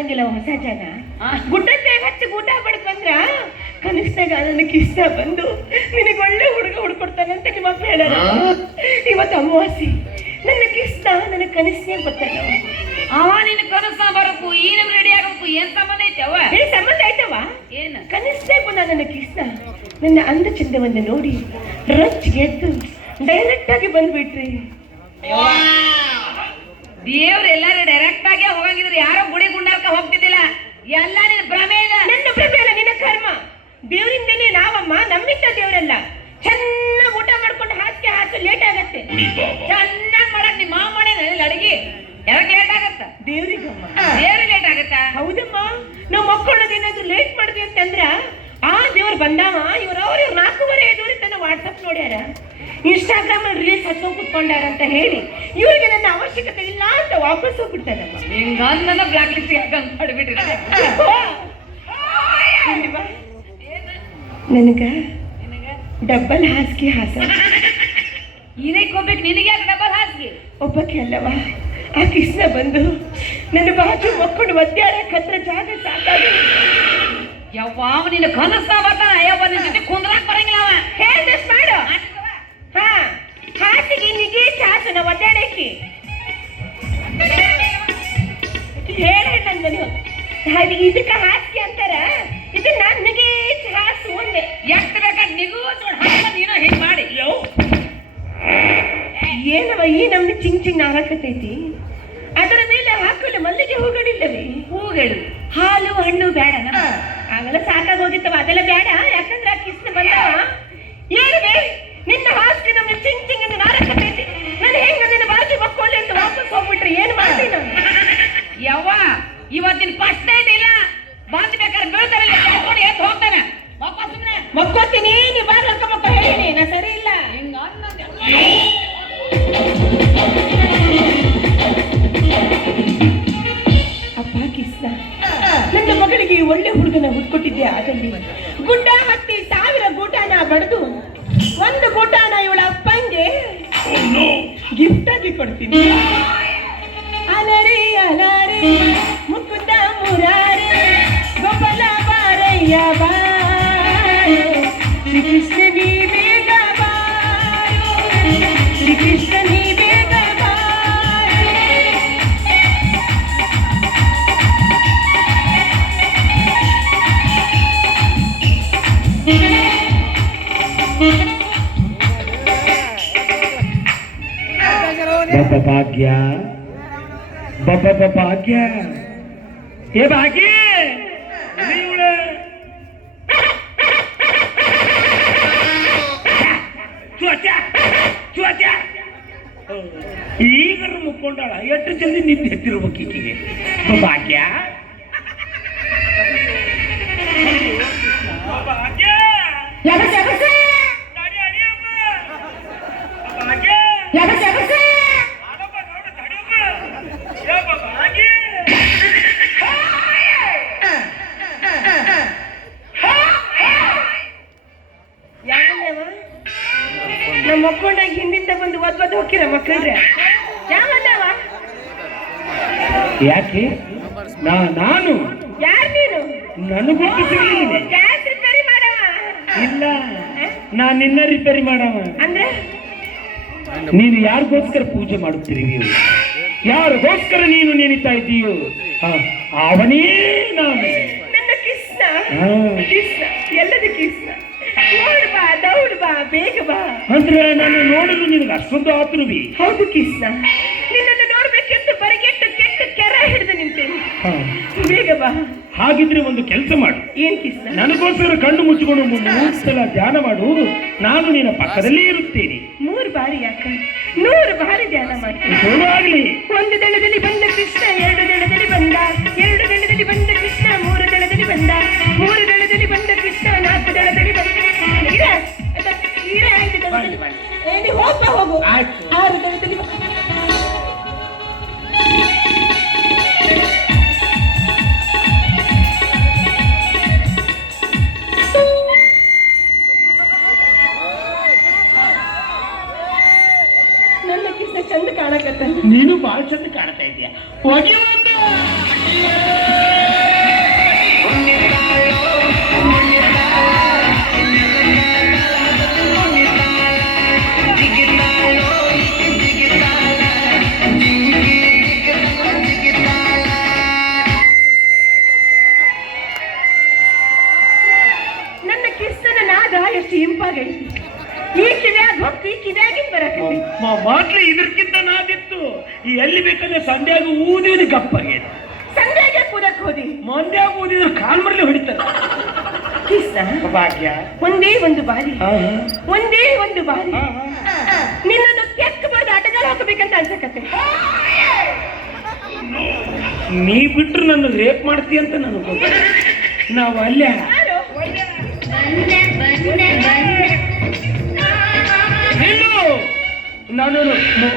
ಆಗಂಗಿಲ್ಲ ಹೊಸ ಜನ. ಗುಡ್ಡಕ್ಕೆ ಹಚ್ಚಿ ಊಟ ಪಡೆದು ಬಂದ್ರ ಕನಿಷ್ಠಾಗ ನನ್ನ ಕಿಸ್ತ ಬಂದು ನಿನಗೆ ಒಳ್ಳೆ ಹುಡುಗ ಹುಡ್ಕೊಡ್ತಾನಂತ ನಿಮ್ಮ ಅಪ್ಪ ಹೇಳಾರ ಇವತ್ತು ಅಮಾವಾಸಿ ನನ್ನ ಕಿಸ್ತ ನನಗೆ ಕನಿಷ್ಠ ಗೊತ್ತಲ್ಲ ಅವ ನಿನ್ನ ಕನಸ ಬರಕು ಈನ ರೆಡಿ ಆಗಬೇಕು ಏನ್ ಸಂಬಂಧ ಐತವ ಅವ? ಏ ಸಂಬಂಧ ಐತವ ಏನ? ಕನಿಷ್ಠ ಬಂದ ನನ್ನ ಕಿಸ್ತ. ನನ್ನ ಅಂದ ಚಂದವನ್ನು ನೋಡಿ ರಚ್ ಗೆದ್ದು ಡೈರೆಕ್ಟ್ ಆಗಿ ಬಂದ್ಬಿಟ್ರಿ. ದೇವ್ರ ಎಲ್ಲಾರು ಡೈರೆಕ್ಟ್ ಆಗಿ ಹೋಗಂಗಿದ್ರು ಯಾರೋ ಗುಡಿ ಗುಂಡಾರ್ಕ ಹೋಗ್ತಿದ್ದಿಲ್ಲ. ಎಲ್ಲ ನಿನ್ನ ಭ್ರಮೆ ನನ್ನ ಅಲ್ಲ ನಿನ್ನ ಕರ್ಮ. ದೇವರಿಂದನೇ ನಾವಮ್ಮ ನಮ್ಮಿಟ್ಟ ದೇವರಲ್ಲ. ಚೆನ್ನಾಗಿ ಊಟ ಮಾಡ್ಕೊಂಡು ಹಾಸಿಗೆ ಹಾಸು ಲೇಟ್ ಆಗತ್ತೆ. ಚೆನ್ನಾಗಿ ಮಾಡಕ್ ನಿಮ್ಮ ಮಾವ ಮಾಡ್ಯಾನ ಅಡಿಗೆ. ಯಾವಾಗ ಲೇಟ್ ಆಗತ್ತ? ದೇವ್ರಿಗಮ್ಮ. ದೇವ್ರಿಗೆ ಲೇಟ್ ಆಗತ್ತ? ಹೌದಮ್ಮ. ನಾವು ಮಕ್ಕಳು ಏನಾದ್ರು ಲೇಟ್ ಮಾಡಿದ್ವಿ ಅಂತಂದ್ರ ಆ ದೇವ್ರು ಬಂದಾವ ಇವ್ರು ಅವ್ರ ಇವ್ರು ನಾಲ್ಕೂವರೆ ಐದುವರೆ ತನಕ ವಾಟ್ಸಪ್ ನೋಡ್ಯಾರ. ಇನ್ಸ್ಟಾಗ್ರಾಮ್ ಅಲ್ಲಿ ರೀಲ್ಸ್ ಹಚ್ಚೋ ಕುತ್ಕೊಂಡಾರ ಅಂತ ಹೇಳಿ. ಇವ್ರಿಗೆ ನನ್ನ ಅವಶ್ಯಕತೆ ಇಲ್ಲ ಅಂತ ವಾಪಸ್ ಹೋಗ್ಬಿಡ್ತಾರಮ್ಮ ಹಿಂಗ ನನ್ನ ಬ್ಲಾಕ್ ಲಿಸ್ಟ್ ಹಾಕಂತ ಮಾಡಿಬಿಟ್ರಿ. ನನಗ ಡಬ್ಬಲ್ ಹಾಸಿಗೆ ಹಾಸ. ಇದಕ್ಕೆ ಹೋಗ್ಬೇಕು ನಿನಗೆ ಯಾಕೆ ಡಬಲ್ ಹಾಸಿಗೆ? ಒಬ್ಬಕ್ಕೆ ಅಲ್ಲವ ಆ ಕೃಷ್ಣ ಬಂದು ನನ್ನ ಬಾಜು ಮಕ್ಕಳು ಒದ್ದಾಡಕ್ ಕತ್ರ ಜಾಗ ಸಾಕಾಗ. ಯಾವ ನಿನ್ನ ಕನಸ ಬರ್ತಾನ. ಯಾವ ನಿನ್ನ ಜೊತೆ ಕುಂದ್ರಾಕ್ ಬರಂಗಿಲ್ಲ ಅವ. ಹೇಳ್ದಸ್ ಮಾಡು ಹಾ ಹಾಸಿಗೆ ನಿಗೆ ಶಾಸನ ಒದ್ದಾಡಕ್ಕೆ. ಹೇಳ ನನ್ನ ಹಾಗೆ ಇದಕ್ಕೆ ಹಾಸಿಗೆ ಅಂತಾರ? ಇದು ನನಗೆ ಹಾಸು ಒಂದೆ. ಎಷ್ಟು ಬೇಕಾದ್ ನಿಗೂ ಹಾಕ ನೀನು ಹಿಂಗೆ ಮಾಡಿ. ಏನವ ಈ ನಮ್ಗೆ ಚಿಂಗ್ ಚಿಂಗ್ ನಾಗಕತೈತಿ ಅದರ ಮೇಲೆ ಹಾಕಲು ಮಲ್ಲಿಗೆ ಹೂಗಳಿಲ್ಲವೇ. ಹೂಗಳು. ಹಾಲು ಹಣ್ಣು ಬೇಡ ಆಮೇಲೆ ಸಾಕಾಗೋಗಿತ್ತವ. ಅದೆಲ್ಲ ಬೇಡ. ಯಾಕಂದ್ರೆ ಆ ಕಿಸ್ನ ಬಂದವ. ಏನಿದೆ ನಿನ್ನ ಆಸ್ತಿ ನಮ್ಮ ಚಿಂಗ್ ಚಿಂಗ್ ಅಂತ ನಾರಕತೈತಿ ನಾನು ಹೆಂಗ ನಿನ್ನ ಬಾಜು ಮಕ್ಕಳು ಅಂತ ವಾಪಸ್ ಹೋಗ್ಬಿಟ್ರೆ ಏನ್ ಮಾಡ್ತೀನಿ ನಾನು? ಯವ್ವ ಇವತ್ತಿನ ಫಸ್ಟ್ ನೈಟ್ ಇಲ್ಲ. ಬಂದ್ ಬೇಕಾದ್ರೆ ಬೀಳ್ತಾರೆ ಕೇಳ್ಕೊಂಡು ಎದ್ದು ಹೋಗ್ತಾನೆ. ಮಕ್ಕೋತೀನಿ ನೀ ಬಾರ್ ಮಕ್ಕ ಹೇಳಿ ನಾ ಸರಿ ಇಲ್ಲ. ಹಿಂಗ. ಅಪ್ಪ ಕಿಸ್ತ ನನ್ನ ಮಗಳಿಗೆ ಒಳ್ಳೆ ಹುಡುಗನ ಹುಡ್ಕೊಟ್ಟಿದ್ದೆ ಆಗಲ್ಲಿ ಗುಡ್ಡ ಹತ್ತಿ ಸಾವಿರ ಗೂಟನ ಬಡ್ದು. ಒಂದು ಊಟನ ಇವಳ ಅಪ್ಪಂಗೆ ಗಿಫ್ಟ್ ಆಗಿ ಕೊಡ್ತೀನಿ. ಅಲರಿ ಅಲರಿ ಮುಕುಂದ ಮುರಾರಿ ಗೋಪಾಲ ಬಾರಯ್ಯ ಬಾರಿ. ಶ್ರೀಕೃಷ್ಣ ಬಬ್ಬ ಭಾಗ್ಯ ಬಬ್ಬ ಬಬ್ಬ ಭಾಗ್ಯ ಏ ಭಾಗ್ಯ ಎಲ್ಲಿ ಇವ್ಳು? ಚ್ವಾಚ, ಚ್ವಾಚ. ಈಗರ ಮುಕ್ಕೊಂಡಾಳ ಎಷ್ಟು ಜಲ್ದಿ ನಿಂತು ಎತ್ತಿರ್ಬೇಕು ಈಕಿಗೆ ಬಬ್ಬ ಭಾಗ್ಯ ನನಗೂ ಸಿಗಲಿಲ್ಲ ಗ್ಯಾಸ್ ರಿಪೇರಿ ಮಾಡವ ಇಲ್ಲ. ನಾನು ನಿನ್ನ ರಿಪೇರಿ ಮಾಡವ. ಅಂದ್ರೆ? ನೀನು ಯಾರಿಗೋಸ್ಕರ ಪೂಜೆ ಮಾಡುತ್ತೀರಿ ನೀವು? ಯಾರಿಗೋಸ್ಕರ ನೀನು ನೆನಿತಾ ಇದ್ದೀಯೋ? ಅವನೇ ನಾನು. ನನ್ನ ಕೃಷ್ಣ. ಕಿಸ್ನ ಎಲ್ಲದ ಕೃಷ್ಣ ಬಾ ದೌಡ್ ಬಾ ಬೇಗ ಬಾ. ಅಂದ್ರೆ ನಾನು ನೋಡಲು ನಿನಗೆ ಅಷ್ಟೊಂದು ಆತುರುವಿ? ಹೌದು ಕಿಸ್ನ ನಿನ್ನನ್ನು ನೋಡ್ಬೇಕೆಂದು ಬರಿಗೆಟ್ಟು ಕೆಟ್ಟ ಕೆರ ಹಿಡಿದು ನಿಂತೇನೆ. ಬೇಗ ಬಾ. ಹಾಗಿದ್ರೆ ಒಂದು ಕೆಲಸ ಮಾಡು. ಏನ್ ನನಗೋಸ್ಕರ ಕಣ್ಣು ಮುಚ್ಚಿಕೊಂಡು ಮೂರು ಸಲ ಧ್ಯಾನ ಮಾಡು. ನಾನು ನಿನ್ನ ಪಕ್ಕದಲ್ಲೇ ಇರುತ್ತೇನೆ. ಮೂರು ಬಾರಿ ಯಾಕ? ನೂರು ಬಾರಿ ಧ್ಯಾನ ಮಾಡ್ತೀನಿ. ಆಗ್ಲಿ. ಒಂದು ದಳದಲ್ಲಿ ಬಂದ ಕೃಷ್ಣ ಎರಡು ದಳದಲ್ಲಿ ಬಂದ. ಎರಡು ದಳದಲ್ಲಿ ಬಂದ ಕೃಷ್ಣ ಮೂರು ದಳದಲ್ಲಿ ಬಂದ. ಮೂರು ದಳದಲ್ಲಿ ಬಂದ ಕೃಷ್ಣ ನಾಲ್ಕು ದಳದಲ್ಲಿ ಬಂದ. ಹೋಗ್ಬಾ ಹೋಗು. ಆಯ್ತು. ಆರು ಒಂದೇ ಒಂದು ಬಾರಿ. ನಿನ್ನನ್ನು ಕೆಕ್ಕ ಬಂದು ಆಟಗಾರ ಹಾಕಬೇಕಂತ ಅನ್ಸಕತ್ತೆ. ನೀ ಬಿಟ್ರು ನನ್ನ ರೇಪ್ ಮಾಡ್ತೀಯ ಅಂತ ನನಗೆ ಗೊತ್ತು. ನಾವು ಅಲ್ಲೇ. ನಾನು ನನ್ನನ್ನು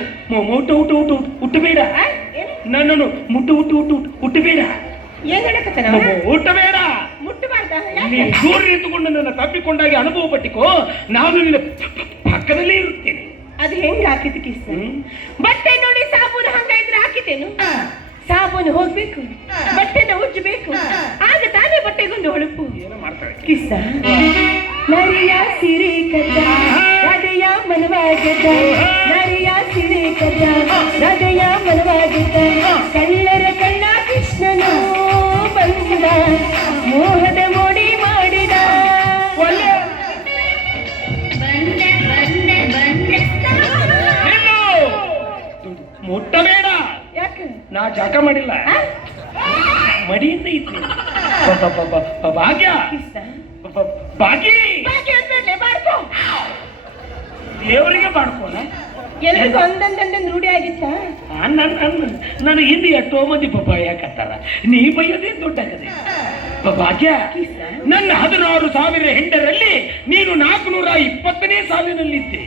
ಮುಟ್ಟು ಹುಟ್ಟು ಹುಟ್ಟು ಹುಟ್ಟಬೇಡ. ನಾನು ಮುಟ್ಟು ಹುಟ್ಟು ಹುಟ್ಟು ಹುಟ್ಟಬೇಡ. ಏನ್ ಹೇಳಕತ್ತ ಊಟ ಮುಟ್ಟಬಾರ್ದ ನೀ ದೂರ ನಿಂತುಕೊಂಡು ನನ್ನ ತಪ್ಪಿಕೊಂಡಾಗ ಅನುಭವ ಪಟ್ಟಿಕೋ ನಾನು ನಿನ್ನ ಪಕ್ಕದಲ್ಲೇ ಇರುತ್ತೇನೆ. ಅದು ಹೆಂಗ್ ಕಿಸ್ತ ಹ್ಮ್. ಬಟ್ಟೆ ನೋಡಿ ಸಾಬೂನು ಹಂಗ ಇದ್ರೆ ಹಾಕಿದ್ದೇನು? ಸಾಬೂನು ಹೋಗ್ಬೇಕು. ಬಟ್ಟೆನ ಉಜ್ಜಬೇಕು. ಆಗ ತಾನೇ ಬಟ್ಟೆಗೊಂದು ಹೊಳಪು. ಕಿಸ್ಸ. ನರಿಯ ಸಿರಿ ಕದ್ದ ಹೃದಯ ಮನವಾಗದ ನರಿಯ ಸಿರಿ ಕದ್ದ ಹೃದಯ ಮನವಾಗದ ಕಳ್ಳರ ಕಳ್ಳ ಕೃಷ್ಣನು. ಬಂದ ಮೋಹದ ಮೋಡಿ ಮಾಡಿದ! ಮುಟ್ಟಬೇಡ ಯಾಕೆ? ನಾ ಜಾಕ ಮಾಡಿಲ್ಲ? ಮಡಿಯಿಂದ ಇತ್ತು ಭಾಗ್ಯ. ಭಾಗ್ಯ. ದೇವರಿಗೆ ಮಾಡ್ಕೋಣ ಎಲ್ರಿಗೂ ಒಂದೊಂದೊಂದೊಂದು ರೂಢಿ ಆಗಿತ್ತ? ನನಗೆ ಹಿಂದೆ ಎಷ್ಟೋ ಮಂದಿ ಪಾಪ ಯಾಕತ್ತಾರ? ನೀ ಬೈಯೋದೇ ದೊಡ್ಡ ಕತೆ ಭಾಗ್ಯ ನನ್ನ ಹದಿನಾರು ಸಾವಿರ ಹೆಂಡರಲ್ಲಿ ನೀನು ನಾಲ್ಕುನೂರ ಇಪ್ಪತ್ತನೇ ಸಾಲಿನಲ್ಲಿದ್ದೆ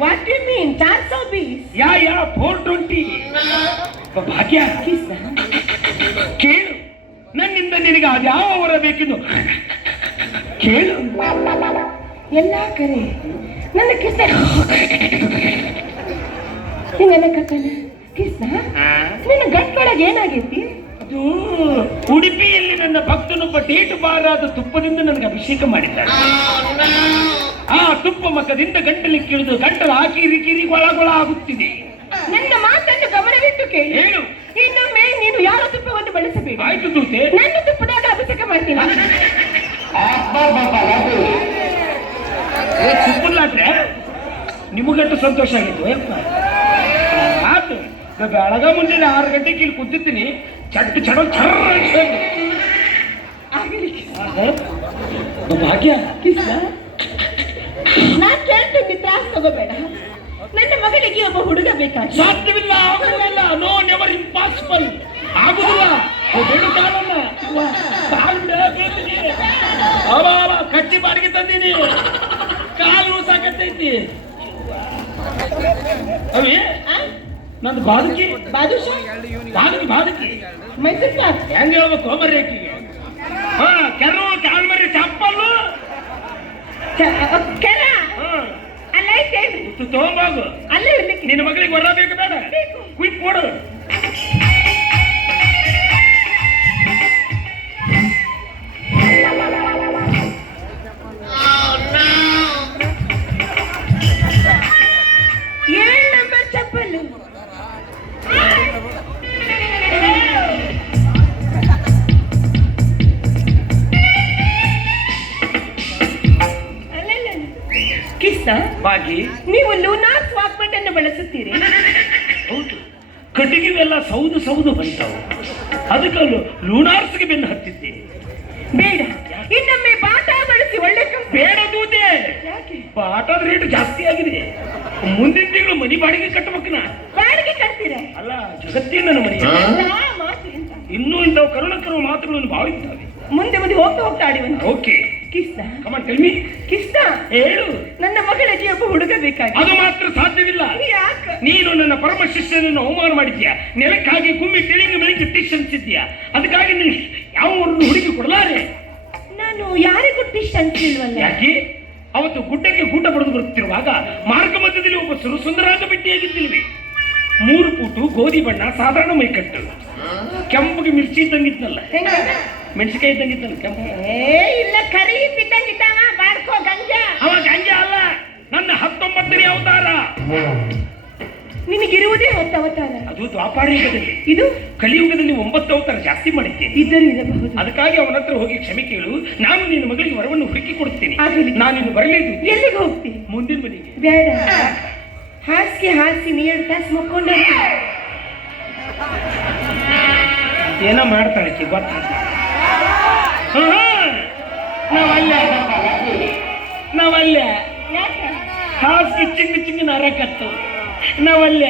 ವಾಟ್ ಯು ಮೀನ್ ಚಾರ್ ಸೌ ಬೀಸ್ ಯಾ ಯಾ ಫೋರ್ ಟ್ವೆಂಟಿ ಭಾಗ್ಯ ಕೇಳು. ನನ್ನಿಂದ ನಿನಗೆ ಅದ್ಯಾವ ವರ ಬೇಕಿದ್ದು? ಕೇಳು. ಎಲ್ಲ ಕರೆ. ನನ್ನ ಕಿಸ್ಸ. ಹಿಂಗನಕತ್ತನ ಕಿಸ್ಸ? ನಿನ್ನ ಗಟ್ಟೊಳಗೆ ಏನಾಗೈತಿ? ಅದು ಉಡುಪಿಯಲ್ಲಿ ನನ್ನ ಭಕ್ತನೊಬ್ಬ ಟೇಟು ಬಾರಾದ ತುಪ್ಪದಿಂದ ನನಗೆ ಅಭಿಷೇಕ ಮಾಡಿದ್ದಾರೆ. ಆ ತುಪ್ಪ ಮಕ್ಕದಿಂದ ಗಂಟಲಿ ಕಿಳಿದು ಗಂಟಲು ಹಾಕಿರಿ ಕಿರಿ ಗೊಳ ಗೊಳ ಆಗುತ್ತಿದೆ. ನನ್ನ ಮಾತನ್ನು ಗಮನವಿಟ್ಟು ಕೇಳಿ. ಹೇಳು. ಇನ್ನೊಮ್ಮೆ ನೀನು ಯಾರ ತುಪ್ಪವನ್ನು ಬಳಸಬೇಕು ಆಯ್ತು ದೂತೆ ನನ್ನ ತುಪ್ಪದಾಗ ಅಭಿಷೇಕ ಮಾಡ್ತೀನಿ ಏ ತುಪ್ಪಲ್ಲಾದ್ರೆ ನಿಮಗಟ್ಟು ಸಂತೋಷ ಆಗಿತ್ತು ಯಪ್ಪ ಆತು ಬೆಳಗ ಮುಂಜಾನೆ ಆರು ಗಂಟೆಗೆ ಇಲ್ಲಿ ಕೂತಿದ್ದೀನಿ ಚಟ್ ಚಡ ಆಹಾ. ಭಾಗ್ಯ ಕಿಸ್ಸ ನಾ ಕೇಳ್ತೀನಿ ತ್ರಾಸ್ ತಗೋಬೇಡ. ನನ್ನ ಮಗಳಿಗೆ ಒಬ್ಬ ಹುಡುಗ ಬೇಕಾಗಿ ಸಾಧ್ಯವಿಲ್ಲ ಆಗುವುದಿಲ್ಲ ನೋ ನೆವರ್ ಇಂಪಾಸಿಬಲ್ ಆಗುದಿಲ್ಲ ಬಿಡು ಕಾಲನ್ನ ಕಾಲು ಕಚ್ಚಿ ಬಾಡಿಗೆ ತಂದೀನಿ. ಕಾಲು ಸಾಕತ್ತೈತಿ. ಅವಿ ನಂದು ಬಾದುಕಿ ಬಾದುಷಾ? ಬಾದುಕಿ ಬಾದುಕಿ ಮೈಸೂರ್ ಹೆಂಗ್ ಹೇಳ್ಬೇಕು ಮರ್ಯಾಕಿಗೆ ಹಾ ಕೆರು ಕಾಲ್ ಮರಿ ಚಪ್ಪಲ್ಲು ಕೆರ? ಹಾ. ಅಲ್ಲ ತಗೊಂಬಾಗು ಅಲ್ಲೇ ಇರ್ಲಿಕ್ಕೆ. ನಿನ್ನ ಮಗಳಿಗೆ ಬರಬೇಕು ಬೇಡ. ಕ್ವಿಕ್ ಕೊಡು. ಕಿಸ್ಸ ನೀವು ಲೂನಾಸ್ ವಾಕ್ಮೆಟ್ ಅನ್ನು ಬಳಸುತ್ತೀರಿ. ಹೌದು. ಕಟ್ಟಿಗೆವೆಲ್ಲ ಸೌದು ಸೌದು ಬಂತಾವು ಅದಕ್ಕಲ್ಲೂ ಲೂನಾರ್ಸ್ಗೆ ಬೆನ್ನು ಹತ್ತಿದ್ದೆ. ಬೇಡ. ಇನ್ನೊಮ್ಮೆ ಬಾಟ ಬಳಸಿ ಒಳ್ಳೆ ಬೇಡ ದೂತೆ. ಬಾಟದ ರೇಟ್ ಜಾಸ್ತಿ ಆಗಿದೆ. ಮುಂದಿನ ತಿಂಗಳು ಮನಿ ಬಾಡಿಗೆ ಕಟ್ಟಬೇಕನ ಬಾಡಿಗೆ ಕಟ್ತೀರಾ? ಅಲ್ಲ ಜಗತ್ತಿನ ನನ್ನ ಮನೆ. ಇನ್ನೂ ಇಂಥವು ಕರುಣಕರು ಮಾತುಗಳನ್ನು ಭಾಳ ಇದ್ದಾವೆ ಮುಂದೆ ಮುಂದೆ ಹೋಗ್ತಾ ಹೋಗ್ತಾ ಆಡಿ ಓಕೆ. ಕಿಸ್ತ? ಅಮ್ಮ ಟೆಲ್ಮಿ ಕಿಸ್ತ? ಹೇಳು. ನನ್ನ ಮಗಳಿಗೆ ಒಬ್ಬ ಹುಡುಗ ಬೇಕಾಗಿ ಅದು ಮಾತ್ರ ಸಾಧ್ಯವಿಲ್ಲ. ಯಾಕೆ? ನೀನು ನನ್ನ ಪರಮ ಶಿಷ್ಯನನ್ನು ಅವಮಾನ ಮಾಡಿದ್ಯಾ? ನೆಲಕ್ಕಾಗಿ ಕುಮ್ಮಿ ತೆಳಿಂಗ ಬೆಳಿಗ್ಗೆ ಟಿಶ್ ಅನ್ಸಿದ್ಯಾ ಅದಕ್ಕಾಗಿ ನೀನು ಯಾವ ಊರನ್ನು ಹುಡುಗಿ ಕೊಡಲಾರೆ? ನಾನು ಯಾರಿಗೂ ಟಿಶ್ ಅನ್ಸಿಲ್ವಲ್ಲ ಯಾಕೆ? ಅವತ್ತು ಗುಡ್ಡಕ್ಕೆ ಗೂಟ ಪಡೆದು ಬರುತ್ತಿರುವಾಗ ಮಾರ್ಗ ಮಧ್ಯದಲ್ಲಿ ಒಬ್ಬ ಸುರಸುಂದರಾದ ಭೇಟಿಯಾಗಿದ್ದಿಲ್ವಿ ಮೂರು ಪೂಟು ಗೋಧಿ ಬಣ್ಣ ಸಾಧಾರಣ ಮೈಕಟ್ಟು. ಕೆಂಪಗೆ ಮಿರ್ಚಿ ಇದ್ದಂಗಿದ್ನಲ್ಲ ಹೆಂಗ ಮೆಣಸಿಕಾಯಿ ಇದ್ದಂಗಿದ್ನಲ್ಲ ಕೆಂಪು ಏ ಇಲ್ಲ ಕರಿ ಇದ್ದಂಗಿದ್ದಾವ ಬಾಡ್ಕೋ ಗಂಜಾ ಅವ ಗಂಜ ಅಲ್ಲ ನನ್ನ ಹತ್ತೊಂಬತ್ತನೇ ಅವತಾರ. ನಿನಗಿರುವುದೇ ಹೊತ್ತ ಅವತಾರ? ಅದು ದ್ವಾಪಾರ ಯುಗದಲ್ಲಿ. ಇದು? ಕಲಿಯುಗದಲ್ಲಿ ಒಂಬತ್ತು ಅವತಾರ ಜಾಸ್ತಿ ಮಾಡಿದ್ದೇನೆ. ಇದ್ದರೂ ಇರಬಹುದು. ಅದಕ್ಕಾಗಿ ಅವನ ಹತ್ರ ಹೋಗಿ ಕ್ಷಮೆ ಕೇಳು. ನಾನು ನಿನ್ನ ಮಗಳಿಗೆ ವರವನ್ನು ಹುಡುಕಿ ಕೊಡ್ತೀನಿ ಆಗಲಿ. ನಾನು ನಿನ್ನ ಬರಲಿದ್ದು ಎಲ್ಲಿಗೆ ಹೋಗ್ತಿ? ಮುಂದಿನ ಮನೆಗೆ. ಬೇಡ. ಹಾಸಿಗೆ ಹಾಸಿ ಎರಡು ತಾಸು ಮಕ್ಕೊಂಡ ಏನೋ ಮಾಡ್ತಾಳೆ ಆಕಿ ಗೊತ್ತ ನಾವಲ್ಲ ನಾವಲ್ಲ. ಹಾಸಿಗೆ ಚಿಂಗ ಚಿಂಗ ನರಕತ್ತು. ನಾವಲ್ಲ.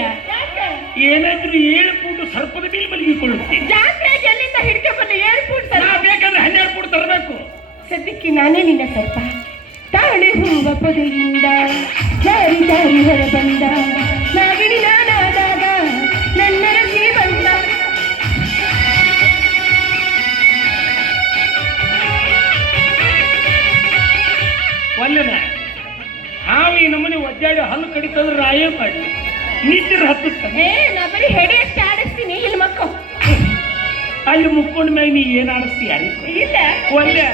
ಏನಾದ್ರೂ ಏಳು ಫೂಟ್ ಸರ್ಪದ ಮೇಲೆ ಮಲಗಿಕೊಳ್ಳುತ್ತೇನೆ ಜಾತ್ರೆಗೆ ಎಲ್ಲಿಂದ ಹಿಡ್ಕೊಂಡ್ಬಂದು ಏಳು ಫೂಟ್ ನಾ ಬೇಕಾದ್ರೆ ಹನ್ನೆರಡು ಫೂಟ್ ತರಬೇಕು. ಸದ್ಯಕ್ಕೆ ನಾನೇ ನಿನ್ನ ಸರ್ಪ. ತಾಳೆ ಹೂವ ಪೊದೆಯಿಂದ ಜಾರಿ ಜಾರಿ ಹೊರ ಬಂದ. ನಾಗಿಡಿ ನಾನಾದಾಗ ಈ ನಮ್ಮನೆ ಒದ್ದಾಡಿ ಹಲ್ಲು ಕಡಿತಂದ್ರೆ ರಾಯೇ ಮಾಡಿ ನಿಂತಿರ ಹತ್ತುತ್ತಾನೆ ಏ ನಾ ಬರೀ ಹೆಡೆ ಅಷ್ಟೇ ಆಡಿಸ್ತೀನಿ ಇಲ್ಲಿ ಮಕ್ಕಳು ಅಲ್ಲಿ ಮುಕ್ಕೊಂಡ ಮೇಲೆ ನೀ ಏನ್ ಆಡಿಸ್ತೀಯ? ಇಲ್ಲ. ಒಲ್ಲೆ.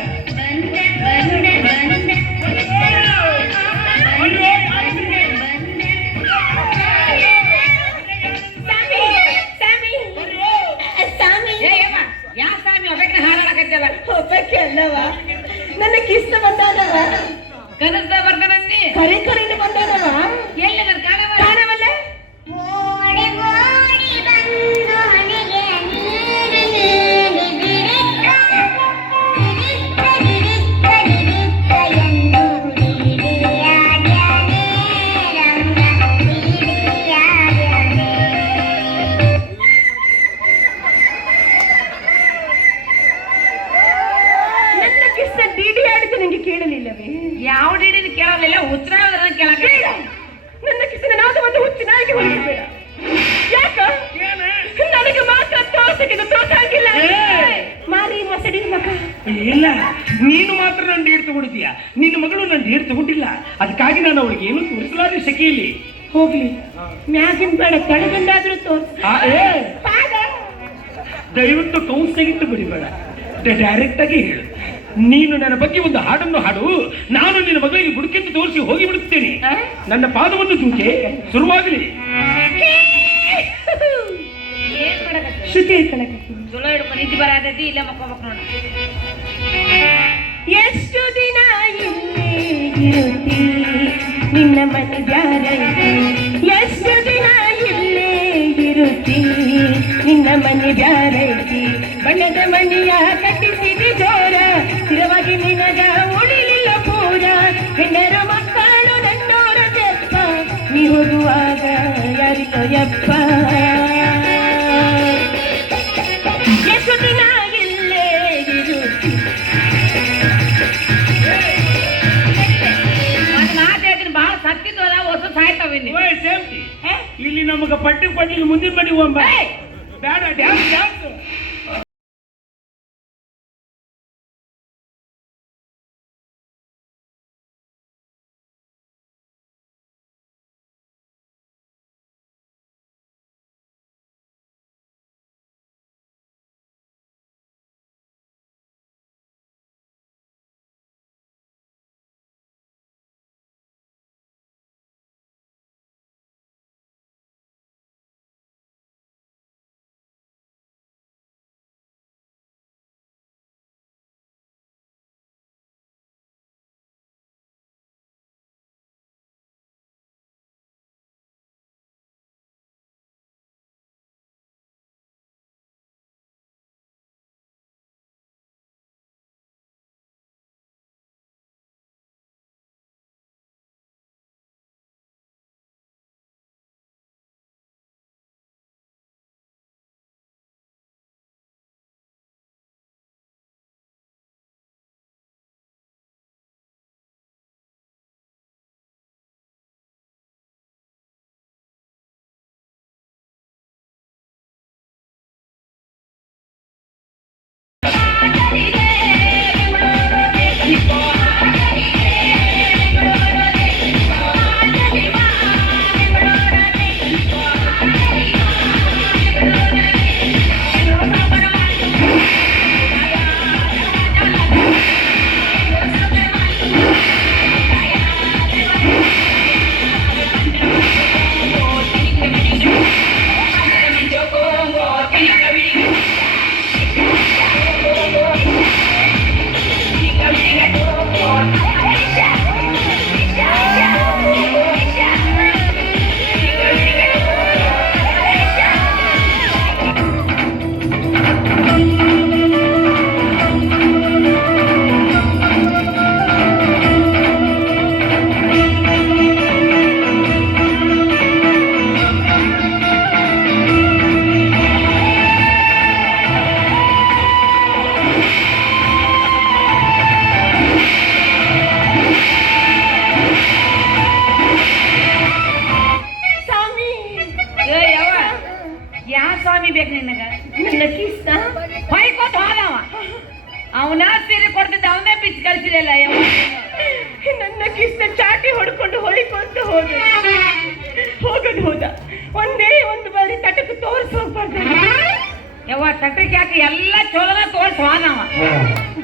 ನನ್ನ ಕಿಸ್ತ ಬಂದಾನವ ಕನಸ್ದ ಬರ್ತಾನಂದಿ ಕರೆ ಕರೆದು ಬಂದಾನವ ಮಗಳು ನನ್ನ ಡೇಟ್ ತಗೊಂಡಿಲ್ಲ. ಅದಕ್ಕಾಗಿ ನಾನು ಅವಳಿಗೆ ಏನು ತೋರಿಸಲಾರೆ ಸಖಿಯಲ್ಲಿ ಹೋಗ್ಲಿ. ಮ್ಯಾಗಿನ ಬೇಡ ತಳಗಂಡಾದ್ರೂ ತೋರ್ಸ ಆ, ಏ. ದಯವಿಟ್ಟು ಕೌನ್ಸ್ ತೆಗಿಟ್ಟು ಬಿಡಿಬೇಡ ಡೈರೆಕ್ಟ್ ಆಗಿ ಹೇಳು. ನೀನು ನನ್ನ ಬಗ್ಗೆ ಒಂದು ಹಾಡನ್ನು ಹಾಡು. ನಾನು ನಿನ್ನ ಮಗಳಿಗೆ ಬುಡಕೆಂದು ತೋರಿಸಿ ಹೋಗಿ ಬಿಡುತ್ತೇನೆ. ನನ್ನ ಪಾದವನ್ನು ತೂಚೆ ಶುರುವಾಗಲಿ. ಏನ್ ಮಾಡಕತ್ತಿ? ಶ್ರುತಿ ಚಲೋ ಹಿಡ್ಕೊಂಡು ನಿದ್ದೆ ಬರತೈತಿ ಇಲ್ಲ ಮಕ್ಕೋಬೇಕು ನೋಡ. ಎಷ್ಟು ದಿನ ಇರುತ್ತಿ ನಿನ್ನ ಮನೆ ಬ್ಯಾರೈತಿ ಎಷ್ಟು ದಿನ ಇಲ್ಲೇ ಇರುತ್ತಿ ನಿನ್ನ ಮನೆ ಬ್ಯಾರೈತಿ ಬಣ್ಣದ ಮನೆಯ ಕಟ್ಟಿಸಿದೆ ನಮಗ ಪಟ್ಟಿ ಕೊಡ್ಲಿಕ್ಕೆ ಮುಂದಿನ ಮನೆಗೆ ಹೋಗ್ಬ ಏಯ್! ಬೇಡ ಡ್ಯಾನ್ಸ್ ಡ್ಯಾನ್ಸ್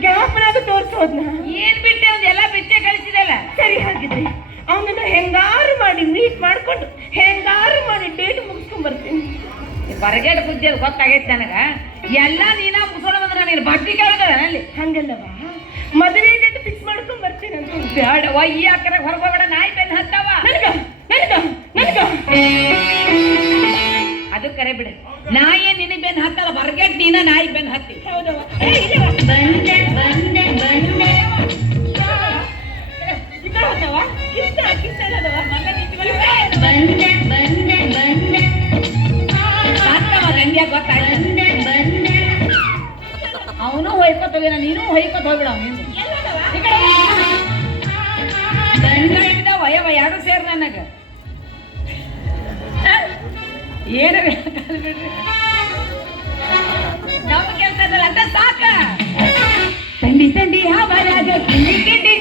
ತೋರ್ಸ್ ತೋರ್ಸೋದ್ನ ಏನ್ ಬಿಟ್ಟೆ ಅವ್ನೆಲ್ಲ ಬಿಟ್ಟೆ ಬಿಚ್ಚೆ ಕಳಿಸಿದಲ್ಲ? ಸರಿ ಹಾಗಿದ್ರೆ ಅವನನ್ನ ಹೆಂಗಾರು ಮಾಡಿ ಮೀಟ್ ಮಾಡ್ಕೊಂಡು ಹೆಂಗಾರು ಮಾಡಿ ಡೇಟ್ ಮುಗಿಸ್ಕೊಂಡ್ ಬರ್ತೀನಿ. ಬರಗೇಟ್ ಬುದ್ಧಿ ಗೊತ್ತಾಗೈತೆ ನನಗ. ಎಲ್ಲ ನೀನ ಮುಸೋಣ ಬಂದ್ರ ನೀನು ಬಡ್ಡಿ ಕೇಳಿದ್ರೆ ಅಲ್ಲಿ. ಹಂಗಲ್ಲವಾ? ಮದುವೆ ಡೇಟ್ ಫಿಕ್ಸ್ ಮಾಡ್ಕೊಂಡ್ ಬರ್ತೀನಿ ಅಂತ ಬೇಡ ಈ ಆಕರ ಹೊರಗೋಬೇಡ ನಾಯಿ ಬೆನ್ ಹತ್ತವ ನನಗ ನನಗ ನನಗ. ಅದು ಕರೆ ಬಿಡು. ನಾಯಿ ನಿನ್ನ ಬೆನ್ ಹತ್ತಲ್ಲ ಬರ್ಗೆಟ್ ನೀನ ನಾಯಿ ಬೆನ್ ಹತ್ತಿ. ಬಂದೆ ಗೊತ್ತಾಯ್ತು. ಅವನು ಹೊಯ್ಕೊತ ಹೋಗಿಲ್ಲ ನೀನು ಹೊಯ್ಕೊತ ಹೋಗ್ಬಿಡ ನೀನು ಏನು. ನಮ್ಮ ಅಂತ ಸಾಕ ತಂಡಿ ತಂಡಿ ಹಾವರಾಗ ಕಿಂಡಿ ಕಿಂಡಿ